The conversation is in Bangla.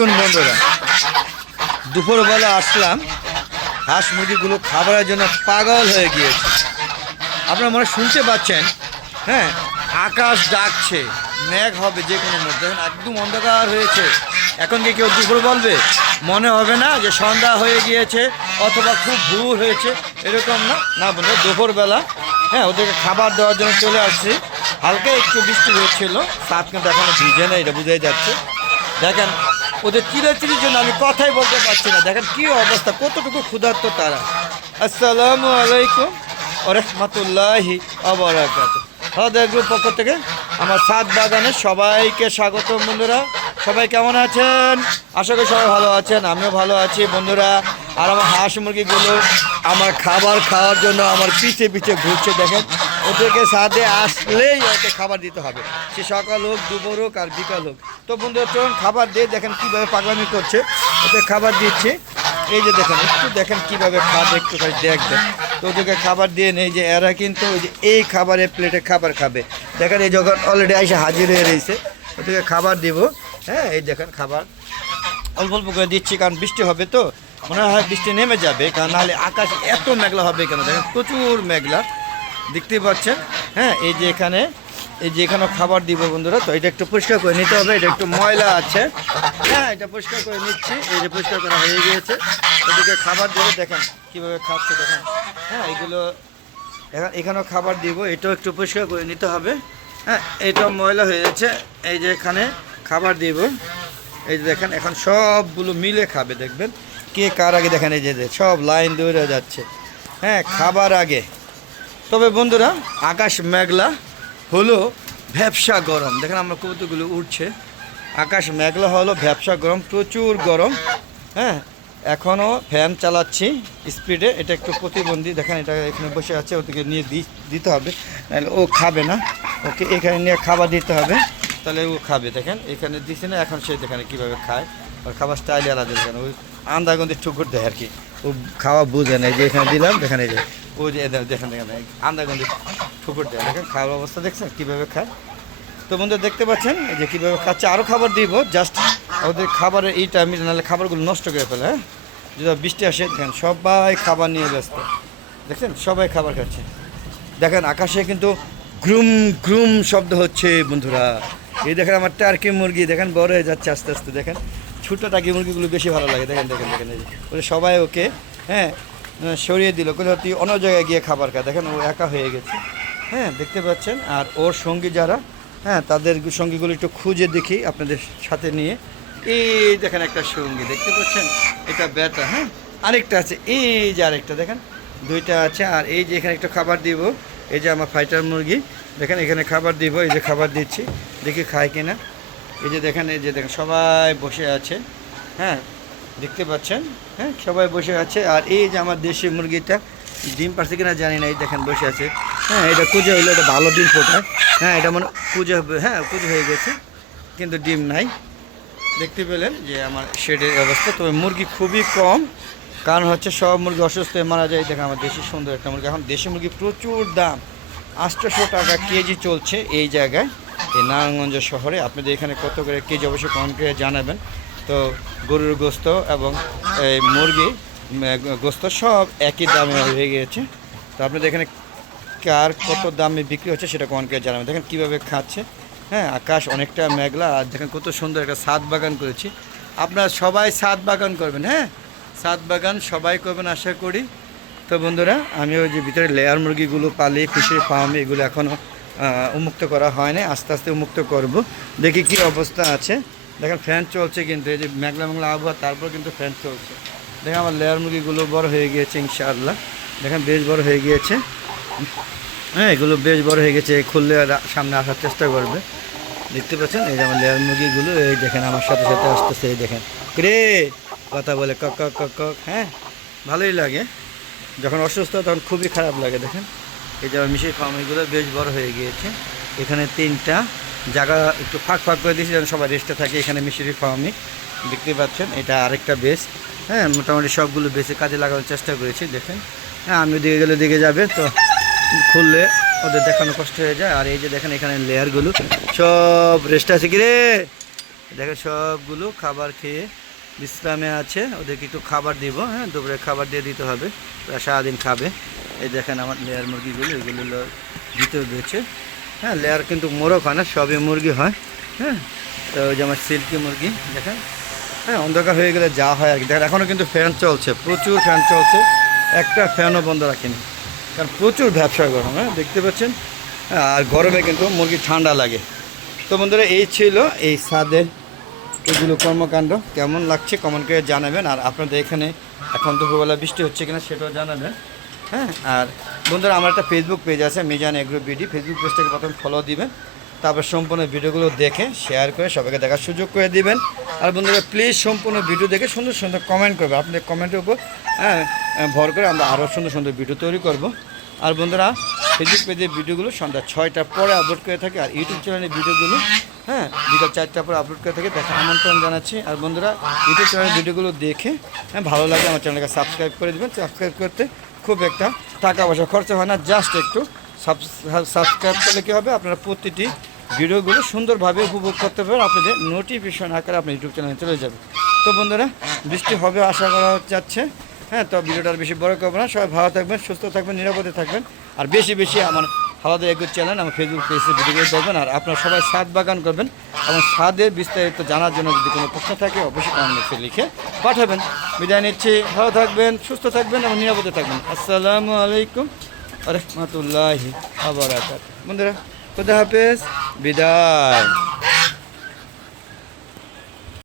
দেখুন বন্ধুরা, দুপুরবেলা আসলাম, হাঁস মুরগিগুলো খাবারের জন্য পাগল হয়ে গিয়েছে। আপনারা মনে শুনতে পাচ্ছেন, হ্যাঁ, আকাশ ডাকছে, মেঘ হবে যে কোনো মধ্যে। একদম অন্ধকার হয়েছে। এখন কি কেউ দুপুর বলবে? মনে হবে না যে সন্ধ্যা হয়ে গিয়েছে অথবা খুব ভোর হয়েছে, এরকম না। না বন্ধু, দুপুরবেলা হ্যাঁ ওদেরকে খাবার দেওয়ার জন্য চলে আসছি। হালকা একটু বৃষ্টি হচ্ছিল, সাত কিন্তু এখনো ভিজে না, এটা বোঝাই যাচ্ছে। দেখেন ওদের চিলাচিলির জন্য আমি কথাই বলতে পারছি না। দেখেন কী অবস্থা, কতটুকু ক্ষুধার্ত তারা। আসসালামু আলাইকুম ওয়া রাহমাতুল্লাহি ওয়া বারাকাতুহু। হাদার গ্রুপ পক্ষ থেকে আমার ছাদ বাগানে সবাইকে স্বাগত। বন্ধুরা সবাই কেমন আছেন? আশা করি সবাই ভালো আছেন, আমিও ভালো আছি বন্ধুরা। আর আমার হাঁস মুরগিগুলো আমার খাবার খাওয়ার জন্য আমার পিছে পিছে ঘুরছে। দেখেন ওদেরকে ছাদে আসলেই ওকে খাবার দিতে হবে, সে সকাল হোক, দুপুর হোক আর বিকাল হোক। তো বন্ধুরা চলুন খাবার দিয়ে দেখেন কীভাবে পাগলামি করছে। ওদের খাবার দিচ্ছি, এই যে দেখেন, একটু দেখেন কীভাবে খাবে, একটু খালি দেখবেন। তো ওদেরকে খাবার দিয়ে নেই যে এরা কিন্তু ওই যে এই খাবারের প্লেটে খাবার খাবে। দেখেন এই যখন অলরেডি এসে হাজির হয়ে রয়েছে, ওদেরকে খাবার দিব। হ্যাঁ এই দেখেন খাবার অল্প অল্প করে দিচ্ছি, কারণ বৃষ্টি হবে তো মনে হয় বৃষ্টি নেমে যাবে, কারণ নাহলে আকাশ এত মেঘলা হবে কেন? দেখেন প্রচুর মেঘলা, দেখতেই পাচ্ছেন। হ্যাঁ এই যে এখানে এখানেও খাবার দিব বন্ধুরা। তো এটা একটু পরিষ্কার করে নিতে হবে, এটা একটু ময়লা আছে। হ্যাঁ এটা পরিষ্কার করে নিচ্ছি, এই যে পরিষ্কার করা হয়ে গিয়েছে। ওদিকে খাবার দেবো, দেখেন কীভাবে খাচ্ছে দেখেন। হ্যাঁ এগুলো এখানেও খাবার দিব, এটাও একটু পরিষ্কার করে নিতে হবে। হ্যাঁ এটাও ময়লা হয়ে যাচ্ছে। এই যে এখানে খাবার দিব, এই যে দেখেন এখন সবগুলো মিলে খাবে। দেখবেন কে কার আগে, দেখেন এই যে সব লাইন দৌড়ে যাচ্ছে। হ্যাঁ খাবার আগে। তবে বন্ধুরা আকাশ মেঘলা হলো, ভ্যাপসা গরম। দেখেন আমার কবুতরগুলো উঠছে, আকাশ মেঘলা হলো, ভ্যাপসা গরম, প্রচুর গরম। হ্যাঁ এখনও ফ্যান চালাচ্ছি স্পিডে, এটা একটু প্রতিবন্ধী। দেখেন এটা এখানে বসে আছে, ওদিকে নিয়ে দিতে হবে, নাহলে ও খাবে না। ওকে এখানে নিয়ে খাবার দিতে হবে, তাহলে ও খাবে। দেখেন এখানে দিচ্ছে না, এখন সে দেখেন কীভাবে খায়, আর খাবার স্টাইল আলাদা। দেখেন ওই আন্দাগন্ধে ঠুকুর দেয় আর কি, ও খাওয়া বুঝে না। যে এখানে দিলাম, দেখেন এই যে ও যে দেখেন দেখেন আন্দাগন্ধে ঠুকুর দেয়। দেখেন খাওয়ার অবস্থা দেখছেন কীভাবে খায়। তো বন্ধু দেখতে পাচ্ছেন এই যে কীভাবে খাচ্ছে। আরও খাবার দিব, জাস্ট ওদের খাবারের এই টাইমে, নাহলে খাবারগুলো নষ্ট করে ফেলে। হ্যাঁ যদি বৃষ্টি আসে, দেখেন সবাই খাবার নিয়ে ব্যস্ত। দেখছেন সবাই খাবার খাচ্ছে। দেখেন আকাশে কিন্তু গ্রুম গ্রুম শব্দ হচ্ছে বন্ধুরা। এই দেখেন আমার টার্কি মুরগি, দেখেন বড় হয়ে যাচ্ছে আস্তে আস্তে। দেখেন ছোটো টার্কি মুরগিগুলো বেশি ভালো লাগে। দেখেন দেখেন দেখেন এই যে ওরা সবাই ওকে হ্যাঁ সরিয়ে দিল, কোনো তুই অন্য জায়গায় গিয়ে খাবার খায়। দেখেন ও একা হয়ে গেছে। হ্যাঁ দেখতে পাচ্ছেন। আর ওর সঙ্গী যারা, হ্যাঁ তাদের সঙ্গীগুলো একটু খুঁজে দেখি আপনাদের সাথে নিয়ে। এই দেখেন একটা সঙ্গী দেখতে পাচ্ছেন, এটা বেটা। হ্যাঁ আরেকটা আছে, এই যে আরেকটা দেখেন, দুইটা আছে। আর এই যে এখানে একটু খাবার দিব, এই যে আমার ফাইটার মুরগি, দেখেন এখানে খাবার দিব, এই যে খাবার দিচ্ছি, দেখি খায় কিনা। এই যে দেখেন, এই যে দেখেন সবাই বসে আছে। হ্যাঁ দেখতে পাচ্ছেন, হ্যাঁ সবাই বসে আছে। আর এই যে আমার দেশি মুরগিটা ডিম পারছে কিনা জানি না, এই দেখেন বসে আছে। হ্যাঁ এটা কুঁজে হইলো, এটা ভালো ডিম ফোটায়। হ্যাঁ এটা মানে কুঁজে হবে, হ্যাঁ কুঁজে হয়ে গেছে কিন্তু ডিম নাই। দেখতে পেলেন যে আমার শেডের অবস্থা। তবে মুরগি খুবই কম, কারণ হচ্ছে সব মুরগি অসুস্থ হয়ে মারা যায়। দেখেন আমার দেশি সুন্দর একটা মুরগি। এখন দেশি মুরগি প্রচুর দাম, 800 টাকা কেজি চলছে এই জায়গায়, এই নারায়ণগঞ্জ শহরে। আপনাদের এখানে কত করে কেজি অবশ্যই কমেন্ট করে জানাবেন। তো গরুর গোস্ত এবং এই মুরগি গোস্ত সব একই দামে হয়ে গিয়েছে। তো আপনাদের এখানে কার কত দামে বিক্রি হচ্ছে সেটা কমেন্ট করে জানাবেন। দেখেন কীভাবে খাচ্ছে। হ্যাঁ আকাশ অনেকটা মেঘলা, আর দেখেন কত সুন্দর একটা ছাদ বাগান করেছি। আপনারা সবাই ছাদ বাগান করবেন, হ্যাঁ ছাদ বাগান সবাই করবেন আশা করি। তো বন্ধুরা আমি ওই যে ভিতরে লেয়ার মুরগিগুলো পালি, ফিশারি ফার্মে, এগুলো এখনও উন্মুক্ত করা হয় না, আস্তে আস্তে উন্মুক্ত করব। দেখি কি অবস্থা আছে। দেখেন ফ্যান চলছে কিন্তু, এই যে মেঘলা মেঘলা আবহাওয়া, তারপর কিন্তু ফ্যান চলছে। দেখেন আমার লেয়ার মুরগিগুলো বড় হয়ে গিয়েছে ইনশাআল্লাহ। দেখেন বেশ বড় হয়ে গিয়েছে। হ্যাঁ এগুলো বেশ বড় হয়ে গেছে, খুললে সামনে আসার চেষ্টা করবে। দেখতে পাচ্ছেন এই যে আমার লেয়ার মুরগিগুলো, এই দেখেন আমার সাথে সাথে আসতেছে। এই দেখেন রে কথা বলে কক কক কক কক। হ্যাঁ ভালোই লাগে, যখন অসুস্থ তখন খুবই খারাপ লাগে। দেখেন এই যে আমার মিশরি ফার্মিগুলো বেশ বড় হয়ে গিয়েছে। এখানে 3টা জায়গা একটু ফাঁক ফাঁক করে দিয়েছি যেন সবাই রেস্টে থাকে। এখানে মিশরি ফার্মি দেখতে পাচ্ছেন, এটা আরেকটা বেস। হ্যাঁ মোটামুটি সবগুলো বেসে কাজে লাগানোর চেষ্টা করেছি। দেখেন হ্যাঁ আমি দিকে গেলে দিকে যাবে, তো খুললে ওদের দেখানো কষ্ট হয়ে যায়। আর এই যে দেখেন এখানে লেয়ারগুলো সব রেস্ট আছে কি রে, দেখেন সবগুলো খাবার খেয়ে বিশ্রামে আছে, ওদেরকে একটু খাবার দিব। হ্যাঁ, দুপুরে খাবার দিয়ে দিতে হবে, ওরা সারাদিন খাবে। এই দেখেন আমার লেয়ার মুরগিগুলো, এগুলো দ্বিতীয় বেছে। হ্যাঁ, লেয়ার কিন্তু মোরগ হয় না, সবই মুরগি হয়। হ্যাঁ, তো ওই যে আমার সিল্কি মুরগি দেখেন। হ্যাঁ, অন্ধকার হয়ে গেলে যা হয় আর কি। দেখেন এখনও কিন্তু ফ্যান চলছে, প্রচুর ফ্যান চলছে, একটা ফ্যানও বন্ধ রাখিনি, কারণ প্রচুর ব্যবসা গরম। হ্যাঁ, দেখতে পাচ্ছেন। হ্যাঁ, আর গরমে কিন্তু মুরগি ঠান্ডা লাগে। তো বন্ধুরা, এই ছিল এই ছাদের এগুলো কর্মকাণ্ড। কেমন লাগছে কমেন্ট করে জানাবেন। আর আপনাদের এখানে এখন দুপুরবেলা বৃষ্টি হচ্ছে কিনা সেটাও জানাবেন। হ্যাঁ, আর বন্ধুরা, আমার একটা ফেসবুক পেজ আছে, মিজান এগ্রো বিডি। ফেসবুক পেজটাকে প্রথম ফলো দিবেন, তারপর সম্পূর্ণ ভিডিওগুলো দেখে শেয়ার করে সবাইকে দেখার সুযোগ করে দিবেন। আর বন্ধুরা, প্লিজ সম্পূর্ণ ভিডিও দেখে সুন্দর সুন্দর কমেন্ট করবে। আপনাদের কমেন্টের উপর ভর করে আমরা আরও সুন্দর সুন্দর ভিডিও তৈরি করব। আর বন্ধুরা, ফেসবুক পেজের ভিডিওগুলো সন্ধ্যা 6টার পরে আপলোড করে থাকে, আর ইউটিউব চ্যানেলের ভিডিওগুলো বিকাল 4টার পরে আপলোড করে থাকে। দেখার আমন্ত্রণ জানাচ্ছি। আর বন্ধুরা, ইউটিউব চ্যানেলের ভিডিওগুলো দেখে ভালো লাগে আমার চ্যানেলকে সাবস্ক্রাইব করে দেবেন। সাবস্ক্রাইব করতে খুব একটা টাকা পয়সা খরচা হয় না, জাস্ট একটু সাবস্ক্রাইব করলে কী হবে, আপনারা প্রতিটি ভিডিওগুলো সুন্দরভাবে উপভোগ করতে পারবেন, আপনাদের নোটিফিকেশন আকারে আপনার ইউটিউব চ্যানেলে চলে যাবে। তো বন্ধুরা, বৃষ্টি হবে আশা করা যাচ্ছে। হ্যাঁ, তো ভিডিওটা আর বেশি বড় করবো না। সবাই ভালো থাকবেন, সুস্থ থাকবেন, নিরাপদে থাকবেন। আর বেশি বেশি আমার হালাদা এগ্রো চ্যানেল, আমার ফেসবুক পেজে ভিডিও দেখবেন। আর আপনারা সবাই ছাদ বাগান করবেন, এবং ছাদের বিস্তারিত জানার জন্য যদি কোনো প্রশ্ন থাকে অবশ্যই কমেন্টে লিখে পাঠাবেন। বিদায় নিচ্ছি, ভালো থাকবেন, সুস্থ থাকবেন এবং নিরাপদে থাকবেন। আসসালামু আলাইকুম ওয়া রাহমাতুল্লাহি ওয়া বারাকাতুহু। বন্ধুরা, খুদা হাফেজ, বিদায়।